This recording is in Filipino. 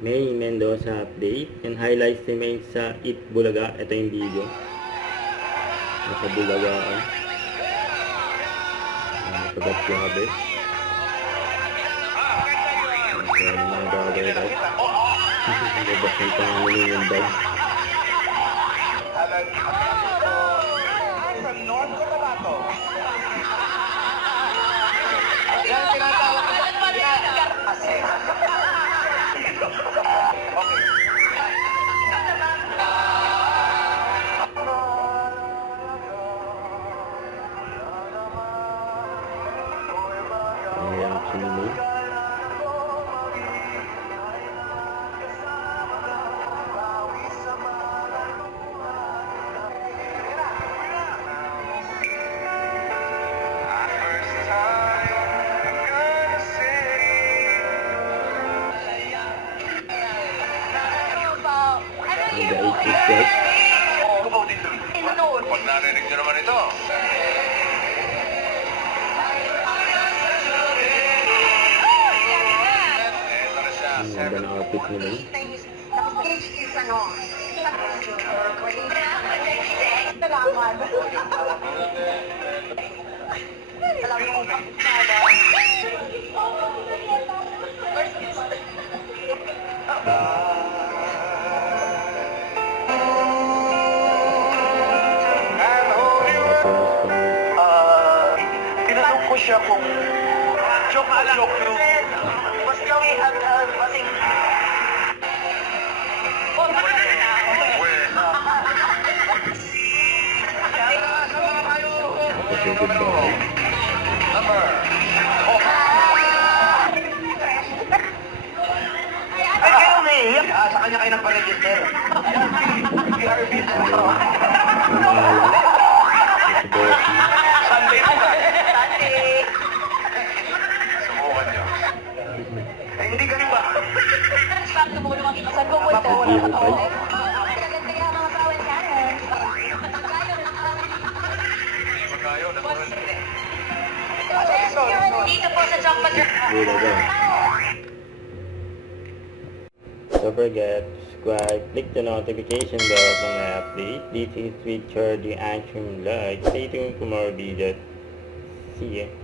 May Mendoza update and highlights remain sa It Bulaga. Ito yung video. Nasa Bulaga ako. Nakagat grabe. Ito yung mga gagawin ko. Nagabas ng panganin yung bag. Reaction mo. Pag narinig nyo naman ito. Ito na siya. Ang ganda ng outfit nila. Tinanong ko siya kung joke yung mas gawin at basing Ito goodbye. Ay, kayo umiiyak. Sa kanya kayo nagpa-register. Sunday na ba? Subukan nyo. Eh, hindi ka rin ba? Saan mo po ito? Dito po sa chocolate. Bulaga. Don't forget to subscribe, click the notification bell for my update. This is Richard, the Action Vlog. Stay tuned for more videos. See ya.